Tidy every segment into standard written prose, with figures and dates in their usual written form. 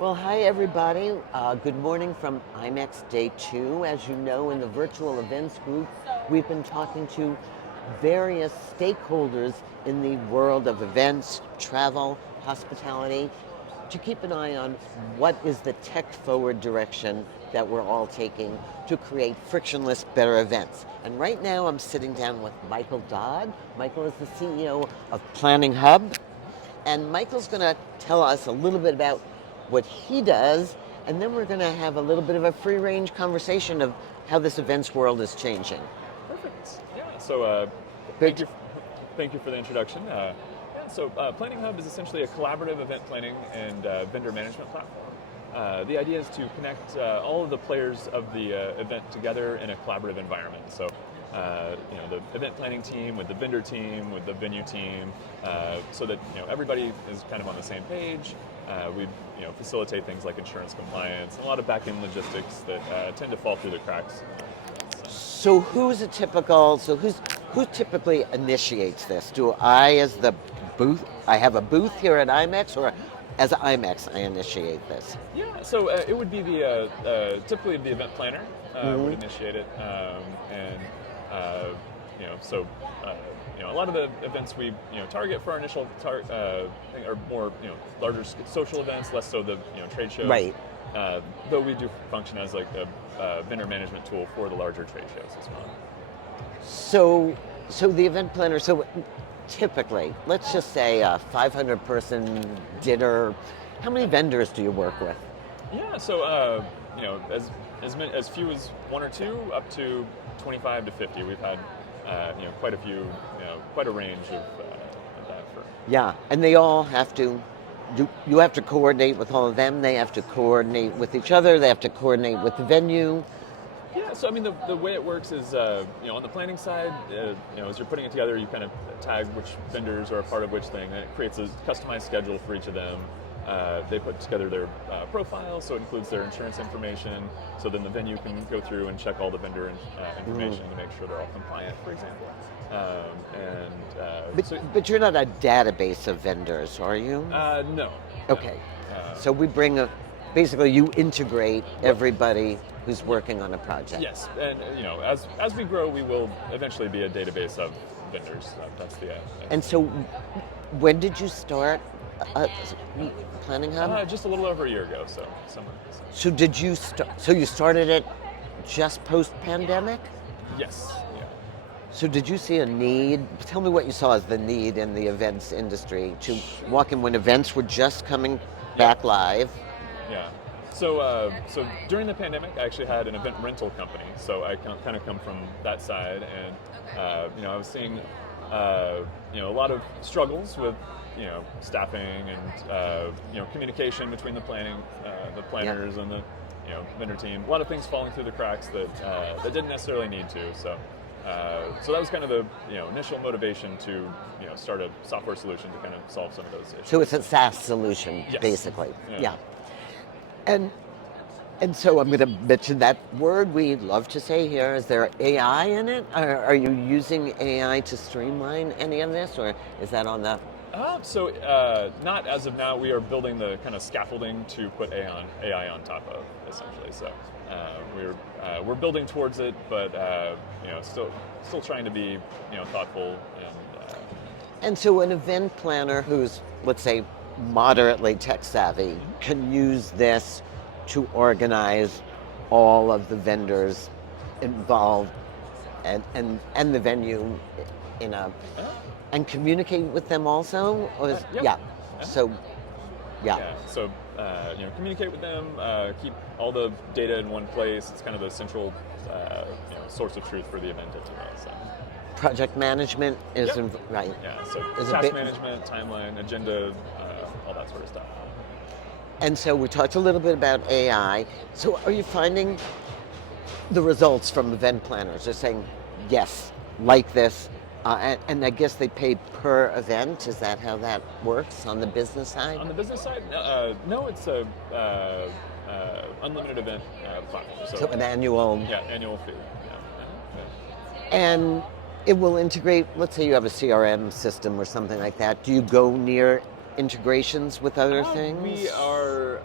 Well, hi everybody. Good morning from IMEX Day 2. As you know, in the virtual events group, we've been talking to various stakeholders in the world of events, travel, hospitality, to keep an eye on what is the tech-forward direction that we're all taking to create frictionless, better events. And right now I'm sitting down with Michael Dodd. Michael is the CEO of Planning Hub. And Michael's going to tell us a little bit about what he does, and then we're going to have a little bit of a free-range conversation of how this events world is changing. Perfect. Yeah. So thank you for the introduction. Planning Hub is essentially a collaborative event planning and vendor management platform. The idea is to connect all of the players of the event together in a collaborative environment. So, the event planning team with the vendor team, with the venue team, so that everybody is kind of on the same page. We facilitate things like insurance compliance and a lot of back-end logistics that tend to fall through the cracks. So who typically initiates this? Do I, as the booth, I have a booth here at IMEX, or as IMEX, I initiate this? Yeah, so it would be typically the event planner would initiate it, a lot of the events we target for our initial are more larger social events, less so the trade shows. Right. Though we do function as like a vendor management tool for the larger trade shows as well. So the event planner. So typically, let's just say a 500-person dinner. How many vendors do you work with? Yeah, so as few as one or two, up to 25 to 50. We've had quite a few, quite a range of that. Yeah, and they all have to. You have to coordinate with all of them. They have to coordinate with each other. They have to coordinate with the venue. Yeah, so I mean, the way it works is, on the planning side, as you're putting it together, you kind of tag which vendors are a part of which thing, and it creates a customized schedule for each of them. They put together their profile, so it includes their insurance information, so then the venue can go through and check all the vendor information to make sure they're all compliant, for example. But you're not a database of vendors, are you? No. Okay. So we basically you integrate everybody who's working on a project. Yes, and as we grow, we will eventually be a database of vendors. That's the. And so, when did you start Planning Hub? Just a little over a year ago, so somewhere. So did you So you started it just post-pandemic? Yes. Yeah. So did you see a need? Tell me what you saw as the need in the events industry to walk in when events were just coming back live. Yeah. So during the pandemic, I actually had an event rental company. So I kind of come from that side, and I was seeing a lot of struggles with staffing and communication between the planners and the vendor team. A lot of things falling through the cracks that didn't necessarily need to. So that was kind of the initial motivation to start a software solution to kind of solve some of those issues. So it's a SaaS solution, yes. Basically. Yeah. And so I'm going to mention that word we love to say here. Is there AI in it? Are you using AI to streamline any of this, or is that on the... Not as of now. We are building the kind of scaffolding to put AI on top of, essentially. So we're building towards it, but still trying to be thoughtful And so an event planner who's, let's say, moderately tech savvy can use this to organize all of the vendors involved and the venue in a... And communicate with them also? Or So communicate with them, keep all the data in one place. It's kind of the central source of truth for the event, if you will. So. Project management is right. Yeah, so task management, timeline, agenda, all that sort of stuff. And so we talked a little bit about AI. So are you finding the results from event planners? They're saying, yes, like this. And I guess they pay per event. Is that how that works on the business side? On the business side, no. It's a unlimited event platform. So an annual. Yeah, annual fee. Yeah. And it will integrate. Let's say you have a CRM system or something like that. Do you go near integrations with other things? We are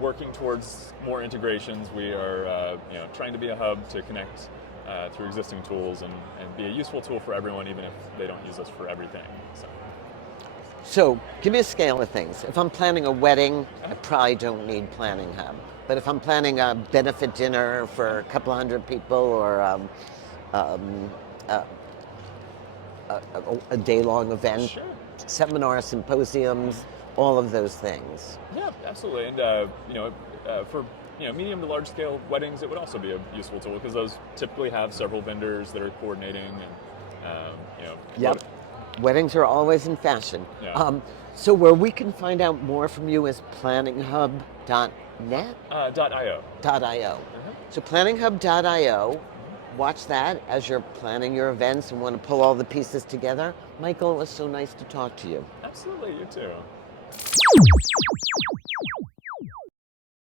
working towards more integrations. We are trying to be a hub to connect through existing tools and be a useful tool for everyone, even if they don't use us for everything. So give me a scale of things. If I'm planning a wedding, I probably don't need Planning Hub. But if I'm planning a benefit dinner for a couple hundred people or um, a, a day-long event, Sure. seminars, symposiums, all of those things. Yeah, absolutely. And for medium to large scale weddings, it would also be a useful tool because those typically have several vendors that are coordinating and Yep. Weddings are always in fashion. Yeah. So where we can find out more from you is planninghub.net? .io. .io. So planninghub.io. Watch that as you're planning your events and want to pull all the pieces together. Michael, it was so nice to talk to you. Absolutely, you too.